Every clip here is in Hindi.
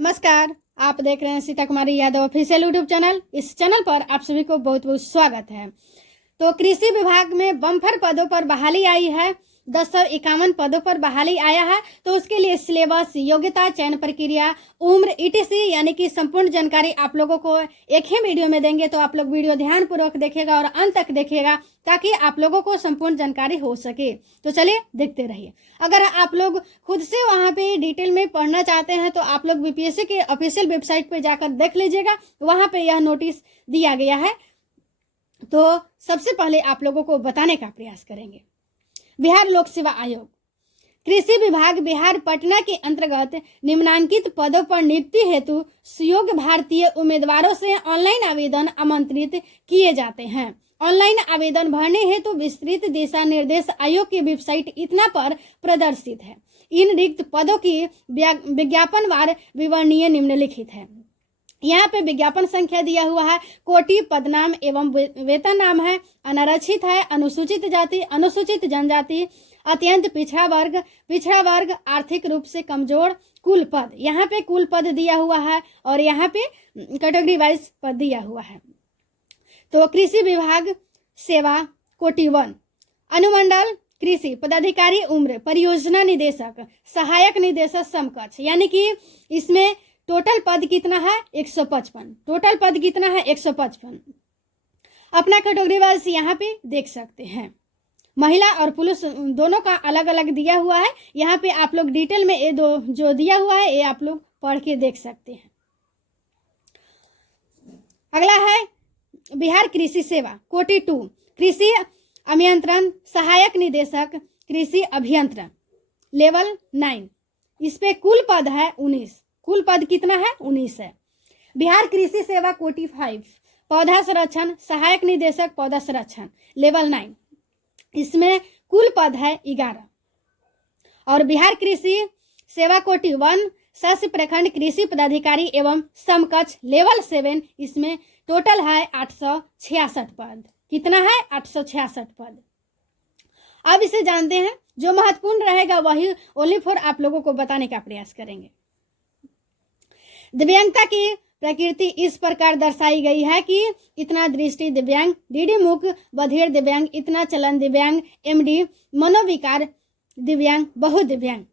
नमस्कार, आप देख रहे हैं सीता कुमारी यादव ऑफिशियल यूट्यूब चैनल। इस चैनल पर आप सभी को बहुत बहुत स्वागत है। तो कृषि विभाग में बम्पर पदों पर बहाली आई है। 1051 पदों पर बहाली आया है। तो उसके लिए सिलेबस, योग्यता, चयन प्रक्रिया, उम्र, ETC यानी कि संपूर्ण जानकारी आप लोगों को एक ही वीडियो में देंगे। तो आप लोग वीडियो ध्यानपूर्वक देखिएगा और अंत तक देखिएगा ताकि आप लोगों को संपूर्ण जानकारी हो सके। तो चलिए देखते रहिए। अगर आप लोग खुद से वहाँ पे डिटेल में पढ़ना चाहते हैं तो आप लोग BPSC के ऑफिशियल वेबसाइट पे जाकर देख लीजिएगा। वहाँ पे यह नोटिस दिया गया है। तो सबसे पहले आप लोगों को बताने का प्रयास करेंगे। बिहार लोक सेवा आयोग, कृषि विभाग बिहार पटना के अंतर्गत निम्नांकित पदों पर नियुक्ति हेतु सुयोग्य भारतीय उम्मीदवारों से ऑनलाइन आवेदन आमंत्रित किए जाते हैं। ऑनलाइन आवेदन भरने हेतु विस्तृत दिशा निर्देश आयोग की वेबसाइट इतना पर प्रदर्शित है। इन रिक्त पदों की विज्ञापनवार विवरणीय निम्नलिखित है। यहाँ पे विज्ञापन संख्या दिया हुआ है, कोटि, पदनाम एवं वेतन नाम है, अनारक्षित है, अनुसूचित जाति, अनुसूचित जनजाति, अत्यंत पिछड़ा वर्ग, आर्थिक रूप से कमजोर, कुल पद। यहाँ पे कुल पद दिया हुआ है और यहाँ पे कैटेगरी वाइज पद दिया हुआ है। तो कृषि विभाग सेवा कोटि 1, अनुमंडल कृषि पदाधिकारी, उम्र, परियोजना निदेशक, सहायक निदेशक समकक्ष, यानी कि इसमें टोटल पद कितना है 155। टोटल पद कितना है 155। अपना कैटेगरी वाइज यहाँ पे देख सकते हैं। महिला और पुरुष दोनों का अलग अलग दिया हुआ है। यहाँ पे आप लोग डिटेल में ये दो जो दिया हुआ है ये आप लोग पढ़ के देख सकते हैं। अगला है बिहार कृषि सेवा कोटि 2, कृषि अभियंत्रण, सहायक निदेशक, कृषि अभियंत्रण, लेवल 9। इस पे कुल पद है 19। कुल पद कितना है 19 है। बिहार कृषि सेवा कोटि 5, पौधा संरक्षण, सहायक निदेशक पौधा संरक्षण, लेवल 9। इसमें कुल पद है 11। और बिहार कृषि सेवा कोटि 1, सस्य प्रखंड कृषि पदाधिकारी एवं समकक्ष, लेवल 7। इसमें टोटल है 866 पद। कितना है 866 पद। अब इसे जानते हैं। जो महत्वपूर्ण रहेगा वही ओनली फॉर आप लोगों को बताने का प्रयास करेंगे। दिव्यांगता की प्रकृति इस प्रकार दर्शाई गई है कि इतना दृष्टि दिव्यांग, DD मूक, बधिर दिव्यांग, इतना चलन दिव्यांग, MD मनोविकार दिव्यांग, बहुदिव्यांग।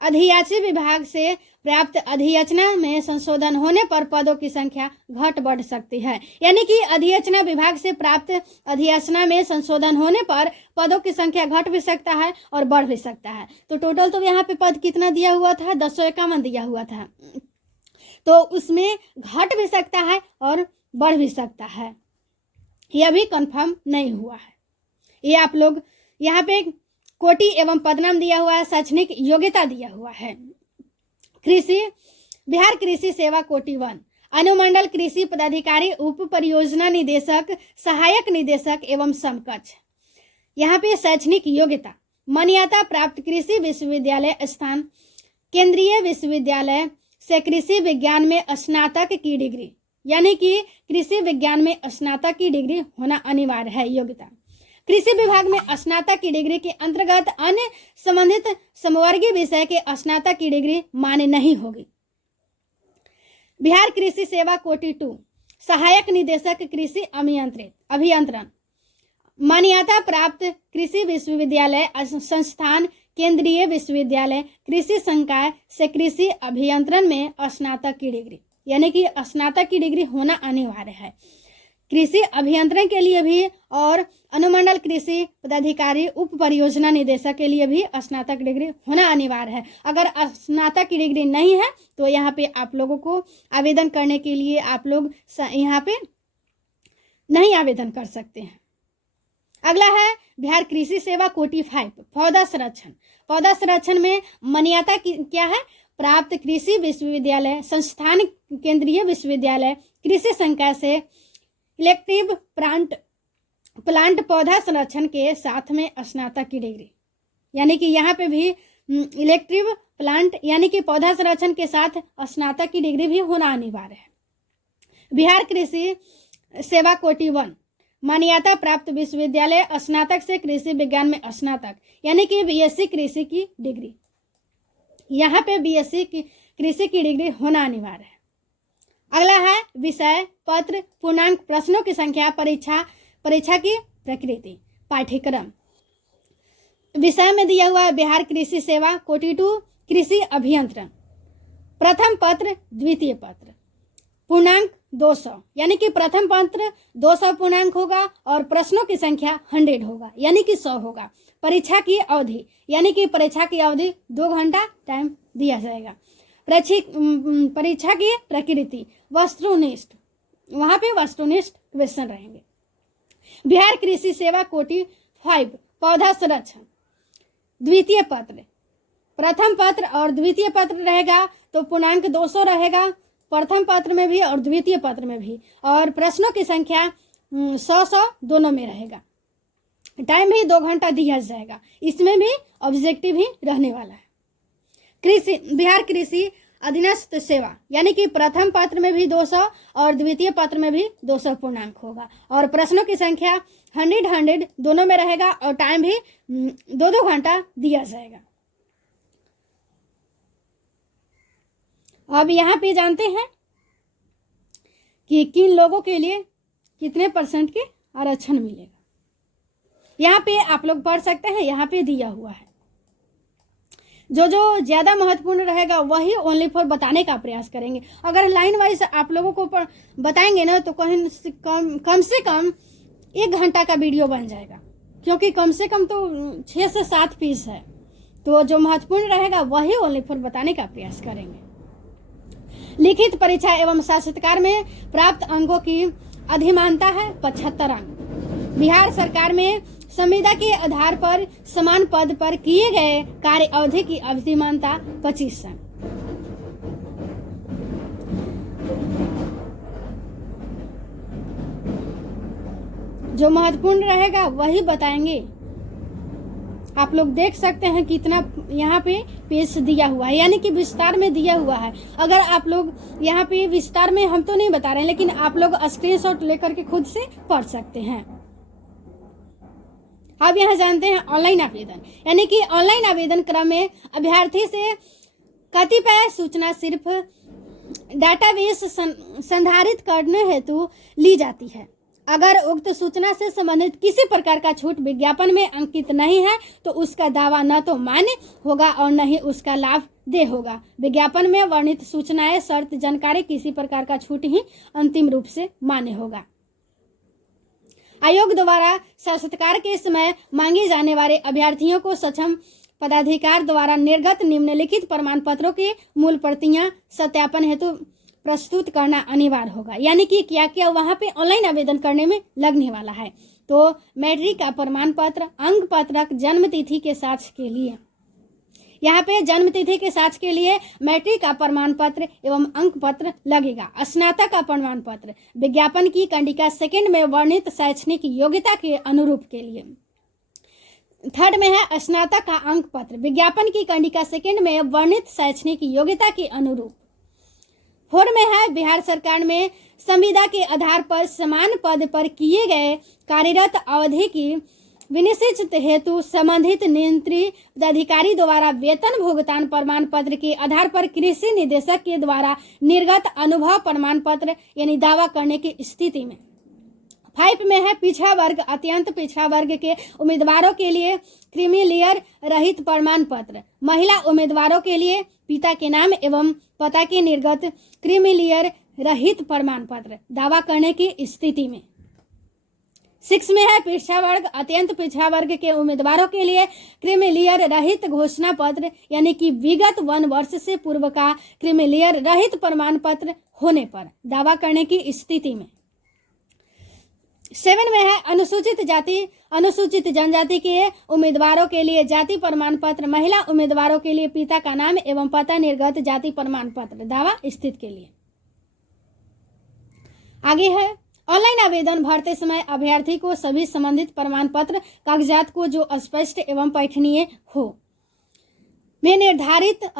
अधियाची विभाग से प्राप्त अधियाचना में संशोधन होने पर पदों की संख्या घट बढ़ सकती है। यानी कि अधियाचना विभाग से प्राप्त अधियाचना में संशोधन होने पर पदों की संख्या घट भी सकता है और बढ़ भी सकता है। तो टोटल तो यहाँ पे पद कितना दिया हुआ था 1051 दिया हुआ था। तो उसमें घट भी सकता है और बढ़ भी सकता है। यह भी कंफर्म नहीं हुआ है। ये आप लोग यहाँ पे कोटि एवं पदनाम दिया हुआ है, शैक्षणिक योग्यता दिया हुआ है। कृषि बिहार कृषि सेवा कोटि 1, अनुमंडल कृषि पदाधिकारी, उप परियोजना निदेशक, सहायक निदेशक एवं समकक्ष। यहाँ पे शैक्षणिक योग्यता, मान्यता प्राप्त कृषि विश्वविद्यालय स्थान, केंद्रीय विश्वविद्यालय से कृषि विज्ञान में स्नातक की डिग्री, यानी कि कृषि विज्ञान में स्नातक की डिग्री होना अनिवार्य है। योग्यता कृषि विभाग में स्नातक की डिग्री के अंतर्गत अन्य संबंधित समवर्गीय विषय के स्नातक की डिग्री मान्य नहीं होगी। बिहार कृषि सेवा कोटि 2, सहायक निदेशक कृषि अभियंत्रण, मान्यता प्राप्त कृषि विश्वविद्यालय संस्थान, केंद्रीय विश्वविद्यालय, कृषि संकाय से कृषि अभियंत्रण में स्नातक की डिग्री, यानी कि स्नातक की डिग्री होना अनिवार्य है कृषि अभियंत्रण के लिए भी। और अनुमंडल कृषि पदाधिकारी, उप परियोजना निदेशक के लिए भी स्नातक डिग्री होना अनिवार्य है। अगर स्नातक की डिग्री नहीं है तो यहाँ पे आप लोगों को आवेदन करने के लिए आप लोग यहाँ पे नहीं आवेदन कर सकते हैं। अगला है बिहार कृषि सेवा कोटि 5, पौधा संरक्षण। पौधा संरक्षण में मान्यता क्या है प्राप्त कृषि विश्वविद्यालय संस्थान, केंद्रीय विश्वविद्यालय, कृषि संकाय से इलेक्टिव प्लांट पौधा संरक्षण के साथ में स्नातक की डिग्री, यानी कि यहाँ पे भी इलेक्टिव प्लांट यानी कि पौधा संरक्षण के साथ स्नातक की डिग्री भी होना अनिवार्य है। बिहार कृषि सेवा कोटि 1, मान्यता प्राप्त विश्वविद्यालय स्नातक से कृषि विज्ञान में स्नातक, यानी कि BSc कृषि की डिग्री। यहाँ पे BSc कृषि की डिग्री होना अनिवार्य है। अगला है विषय, पत्र, पूर्णांक, प्रश्नों की संख्या, परीक्षा की प्रकृति, पाठ्यक्रम। विषय में दिया हुआ है बिहार कृषि सेवा कोटि 2 कृषि अभियंत्रण, प्रथम पत्र, द्वितीय पत्र, पूर्णांक 200, यानी कि प्रथम पत्र 200 पूर्णांक होगा और प्रश्नों की संख्या 100 होगा, यानी कि 100 होगा। परीक्षा की अवधि, यानी कि परीक्षा की अवधि 2 घंटा टाइम दिया जाएगा। परीक्षा की प्रकृति वस्तुनिष्ठ, वहां पे वस्तुनिष्ठ क्वेश्चन रहेंगे। बिहार कृषि सेवा कोटि 5 पौधा संरक्षण, द्वितीय पत्र, प्रथम पत्र और द्वितीय पत्र रहेगा तो पूर्णांक 200 रहेगा, प्रथम पत्र में भी और द्वितीय पत्र में भी, और प्रश्नों की संख्या 100 दोनों में रहेगा। टाइम भी 2 घंटा दिया जाएगा, इसमें भी ऑब्जेक्टिव ही रहने वाला है। बिहार कृषि अधीनस्थ सेवा, यानी कि प्रथम पत्र में भी 200 और द्वितीय पत्र में भी 200 पूर्णांक होगा, और प्रश्नों की संख्या 100 दोनों में रहेगा, और टाइम भी 2 घंटा दिया जाएगा। अब यहाँ पे जानते हैं कि किन लोगों के लिए कितने % के आरक्षण मिलेगा। यहाँ पे आप लोग पढ़ सकते हैं, यहाँ पे दिया हुआ है। जो ज्यादा महत्वपूर्ण रहेगा वही ओनली फॉर बताने का प्रयास करेंगे। अगर लाइन वाइज आप लोगों को बताएंगे ना तो कम से कम 1 घंटा का वीडियो बन जाएगा, क्योंकि कम से कम तो 6 से 7 पीस है। तो जो महत्वपूर्ण रहेगा वही ओनली फॉर बताने का प्रयास करेंगे। लिखित परीक्षा एवं साक्षात्कार में प्राप्त अंकों की अधिमानता है 75 अंक। बिहार सरकार में संविदा के आधार पर समान पद पर किए गए कार्य अवधि की अधिमानता 25 अंक। जो महत्वपूर्ण रहेगा वही बताएंगे। आप लोग देख सकते हैं कितना यहाँ पे पेज दिया हुआ है, यानी कि विस्तार में दिया हुआ है। अगर आप लोग यहाँ पे विस्तार में हम तो नहीं बता रहे हैं, लेकिन आप लोग स्क्रीनशॉट लेकर के खुद से पढ़ सकते हैं। अब यहाँ जानते हैं ऑनलाइन आवेदन, यानी कि ऑनलाइन आवेदन क्रम में अभ्यर्थी से कतिपय सूचना सिर्फ डाटाबेस संधारित करने हेतु ली जाती है। अगर उक्त सूचना से संबंधित किसी प्रकार का छूट विज्ञापन में अंकित नहीं है तो उसका दावा न तो मान्य होगा और न ही उसका लाभ दे होगा। विज्ञापन में वर्णित सूचनाएं, शर्त, जानकारी, किसी प्रकार का छूट ही अंतिम रूप से मान्य होगा। आयोग द्वारा साक्षात्कार के समय मांगे जाने वाले अभ्यर्थियों को सक्षम पदाधिकारी द्वारा निर्गत निम्नलिखित प्रमाण पत्रों की मूल प्रतियां सत्यापन हेतु प्रस्तुत करना अनिवार्य होगा। यानी कि क्या क्या वहां पे ऑनलाइन आवेदन करने में लगने वाला है। तो मैट्रिक का प्रमाण पत्र, अंक पत्रक, जन्म तिथि के साक्ष्य के लिए, यहाँ पे जन्म तिथि के साक्ष्य के लिए मैट्रिक का प्रमाण पत्र एवं अंक पत्र लगेगा। स्नातक का प्रमाण पत्र विज्ञापन की कंडिका 2 में वर्णित शैक्षणिक योग्यता के अनुरूप के लिए। 3 में है स्नातक का अंक पत्र विज्ञापन की कंडिका 2 में वर्णित शैक्षणिक योग्यता के अनुरूप। 4 में है बिहार सरकार में संविदा के आधार पर समान पद पर किए गए कार्यरत अवधि की विनिश्चित हेतु संबंधित नियंत्रित पदाधिकारी द्वारा वेतन भुगतान प्रमाण पत्र के आधार पर कृषि निदेशक के द्वारा निर्गत अनुभव प्रमाण पत्र यानी दावा करने की स्थिति में। 5 में है पिछड़ा वर्ग, अत्यंत पिछड़ा वर्ग के उम्मीदवारों के लिए क्रीमी लेयर रहित प्रमाण पत्र, महिला उम्मीदवारों के लिए पिता के नाम एवं पता के निर्गत क्रीमी लेयर रहित प्रमाण पत्र दावा करने की स्थिति में। 6 में है पिछड़ा वर्ग, अत्यंत पिछड़ा वर्ग के उम्मीदवारों के लिए क्रीमी लेयर रहित घोषणा पत्र यानी कि विगत 1 वर्ष से पूर्व का क्रीमी लेयर रहित प्रमाण पत्र होने पर दावा करने की स्थिति में। 7 में है अनुसूचित जाति अनुसूचित जनजाति के उम्मीदवारों के लिए जाति प्रमाण पत्र, महिला उम्मीदवारों के लिए पिता का नाम एवं पता निर्गत जाति प्रमाण पत्र दावा स्थित के लिए। आगे है ऑनलाइन आवेदन भरते समय अभ्यर्थी को सभी संबंधित प्रमाण पत्र कागजात को जो स्पष्ट एवं पठनीय हो में निर्धारित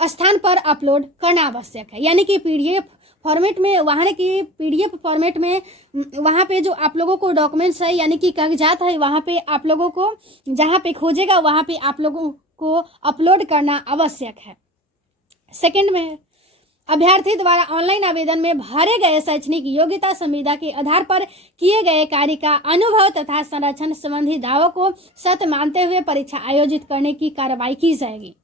स्थान पर अपलोड करना आवश्यक है। यानी कि पीडीएफ फॉर्मेट में, वहाँ की पीडीएफ फॉर्मेट में वहाँ पे जो आप लोगों को डॉक्यूमेंट्स है यानी कि कागजात है वहाँ पे आप लोगों को जहाँ पे खोजेगा वहाँ पे आप लोगों को अपलोड करना आवश्यक है। सेकंड में अभ्यर्थी द्वारा ऑनलाइन आवेदन में भरे गए शैक्षणिक योग्यता संविदा के आधार पर किए गए कार्य का अनुभव तथा संरक्षण संबंधी दावों को सत्य मानते हुए परीक्षा आयोजित करने की कार्रवाई की जाएगी।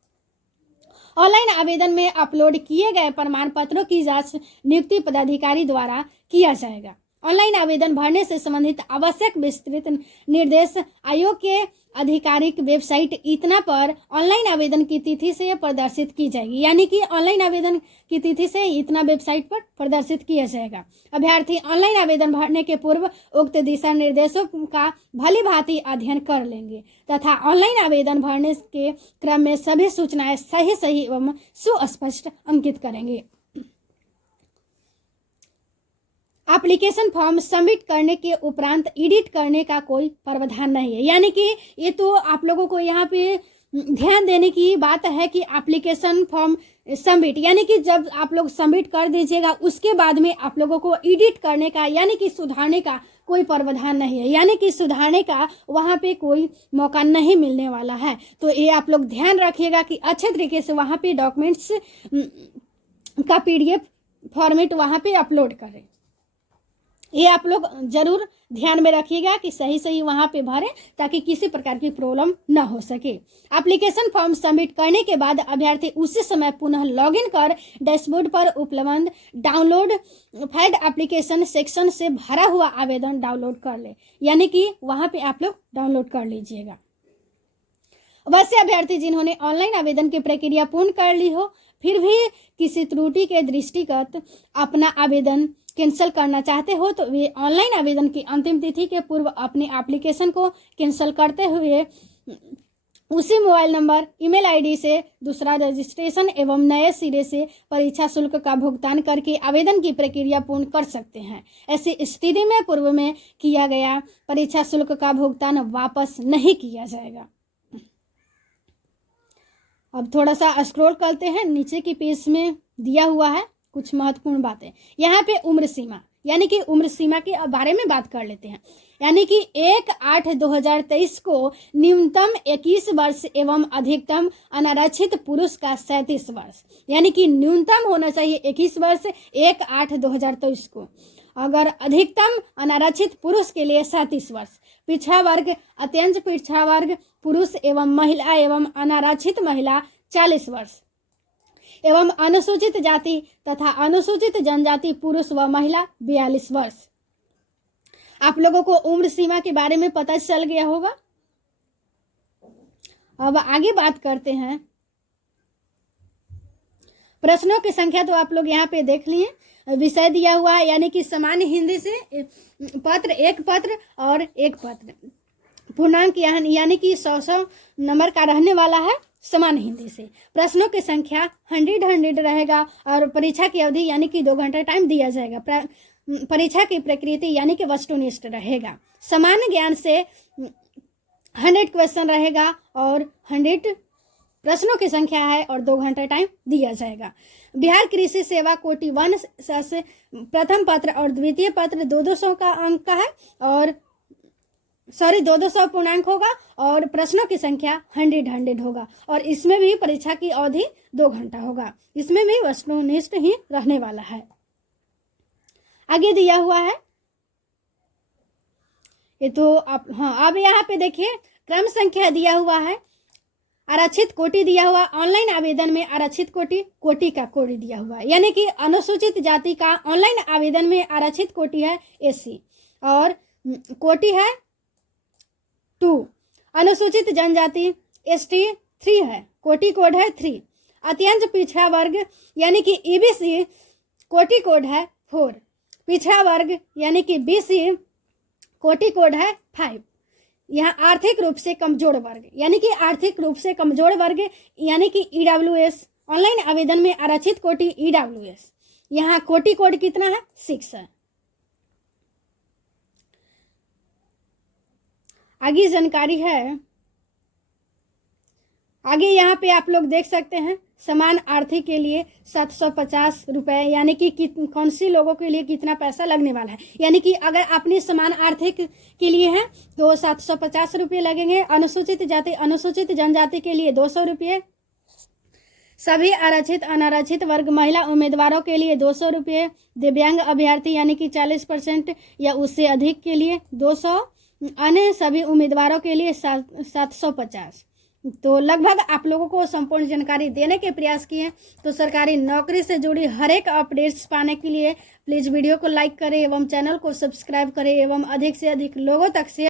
ऑनलाइन आवेदन में अपलोड किए गए प्रमाण पत्रों की जांच नियुक्ति पदाधिकारी द्वारा किया जाएगा। ऑनलाइन आवेदन भरने से संबंधित आवश्यक विस्तृत निर्देश आयोग के आधिकारिक वेबसाइट इतना पर ऑनलाइन आवेदन की तिथि से प्रदर्शित की जाएगी। यानी कि ऑनलाइन आवेदन की तिथि से इतना वेबसाइट पर प्रदर्शित किया जाएगा। अभ्यर्थी ऑनलाइन आवेदन भरने के पूर्व उक्त दिशा निर्देशों का भली भांति अध्ययन कर लेंगे तथा ऑनलाइन आवेदन भरने के क्रम में सभी सूचनाएं सही एवं सुस्पष्ट अंकित करेंगे। एप्लीकेशन फॉर्म सबमिट करने के उपरांत एडिट करने का कोई प्रावधान नहीं है। यानी कि ये तो आप लोगों को यहाँ पे ध्यान देने की बात है कि एप्लीकेशन फॉर्म सबमिट यानी कि जब आप लोग सबमिट कर दीजिएगा उसके बाद में आप लोगों को एडिट करने का यानी कि सुधारने का कोई प्रावधान नहीं है। यानी कि सुधारने का वहाँ पे कोई मौका नहीं मिलने वाला है। तो ये आप लोग ध्यान रखिएगा कि अच्छे तरीके से वहाँ पे डॉक्यूमेंट्स का PDF फॉर्मेट वहाँ पे अपलोड करें। ये आप लोग जरूर ध्यान में रखिएगा कि सही वहाँ पे भरें ताकि किसी प्रकार की प्रॉब्लम ना हो सके। एप्लीकेशन फॉर्म सबमिट करने के बाद अभ्यर्थी उसी समय पुनः लॉगिन कर डैशबोर्ड पर उपलब्ध डाउनलोड फाइल्ड एप्लीकेशन सेक्शन से भरा हुआ आवेदन डाउनलोड कर ले। यानी कि वहाँ पे आप लोग डाउनलोड कर लीजिएगा। वैसे अभ्यर्थी जिन्होंने ऑनलाइन आवेदन की प्रक्रिया पूर्ण कर ली हो फिर भी किसी त्रुटि के दृष्टिगत अपना आवेदन कैंसिल करना चाहते हो तो वे ऑनलाइन आवेदन की अंतिम तिथि के पूर्व अपने एप्लीकेशन को कैंसिल करते हुए उसी मोबाइल नंबर ईमेल आईडी से दूसरा रजिस्ट्रेशन एवं नए सिरे से परीक्षा शुल्क का भुगतान करके आवेदन की प्रक्रिया पूर्ण कर सकते हैं। ऐसी स्थिति में पूर्व में किया गया परीक्षा शुल्क का भुगतान वापस नहीं किया जाएगा। अब थोड़ा सा स्क्रॉल करते हैं, नीचे की पेज में दिया हुआ है कुछ महत्वपूर्ण बातें। यहाँ पे उम्र सीमा यानी कि उम्र सीमा के बारे में बात कर लेते हैं। यानी कि 1/8/2023 को न्यूनतम 21 वर्ष एवं अधिकतम अनारक्षित पुरुष का 37 वर्ष यानी कि न्यूनतम होना चाहिए 21 वर्ष 1/8/2023 को। अगर अधिकतम अनारक्षित पुरुष के लिए 37 वर्ष। पिछड़ा वर्ग अत्यंत पिछड़ा वर्ग पुरुष एवं महिला एवं अनारक्षित महिला 40 वर्ष एवं अनुसूचित जाति तथा अनुसूचित जनजाति पुरुष व महिला 42 वर्ष। आप लोगों को उम्र सीमा के बारे में पता चल गया होगा। अब आगे बात करते हैं। प्रश्नों की संख्या तो आप लोग यहाँ पे देख लिए, विषय दिया हुआ है यानी कि सामान्य हिंदी से पत्र, एक पत्र और एक पत्र। पूर्णांक यानी कि 100 नंबर का रहने वाला है सामान्य हिंदी से। प्रश्नों की संख्या 100 रहेगा और परीक्षा की अवधि यानी कि 2 घंटा टाइम दिया जाएगा। परीक्षा की प्रकृति यानी कि वस्तुनिष्ठ रहेगा। सामान्य ज्ञान से 100 क्वेश्चन रहेगा और 100 प्रश्नों की संख्या है और 2 घंटा टाइम दिया जाएगा। बिहार कृषि सेवा कोटि 1 से प्रथम पत्र और द्वितीय पत्र 200 का अंक का है और 200 पूर्णांक होगा और प्रश्नों की संख्या 100 होगा और इसमें भी परीक्षा की अवधि 2 घंटा होगा। इसमें भी वस्तुनिष्ठ ही रहने वाला है। आगे दिया हुआ है ये तो आप अब यहाँ पे देखिए क्रम संख्या दिया हुआ है। आरक्षित कोटि दिया हुआ। ऑनलाइन आवेदन में आरक्षित कोटि का कोड दिया हुआ है यानी कि अनुसूचित जाति का ऑनलाइन आवेदन में आरक्षित कोटि है SC और कोटि है 2। अनुसूचित जनजाति ST 3 है, कोटि कोड है 3। अत्यंत पिछड़ा वर्ग यानी कि EBC कोटि कोड है 4। पिछड़ा वर्ग यानी कि BC कोटि कोड है 5। यहाँ आर्थिक रूप से कमजोर वर्ग यानी कि आर्थिक रूप से कमजोर वर्ग यानी कि EWS। ऑनलाइन आवेदन में आरक्षित कोटि EWS। यहाँ कोटि कोड कितना है 6 है। आगे जानकारी है। आगे यहाँ पे आप लोग देख सकते हैं समान आर्थिक के लिए 750 रुपए यानी कि कौन सी लोगों के लिए कितना पैसा लगने वाला है। यानी कि अगर अपनी समान आर्थिक के लिए है तो 750 रुपये लगेंगे। अनुसूचित जाति अनुसूचित जनजाति के लिए 200 रुपये। सभी आरक्षित अनारक्षित वर्ग महिला उम्मीदवारों के लिए 200 रुपये, दिव्यांग अभ्यर्थी यानी कि 40% या उससे अधिक के लिए 200, अन्य सभी उम्मीदवारों के लिए 750। तो लगभग आप लोगों को संपूर्ण जानकारी देने के प्रयास किए। तो सरकारी नौकरी से जुड़ी हर एक अपडेट्स पाने के लिए प्लीज़ वीडियो को लाइक करें एवं चैनल को सब्सक्राइब करें एवं अधिक से अधिक लोगों तक शेयर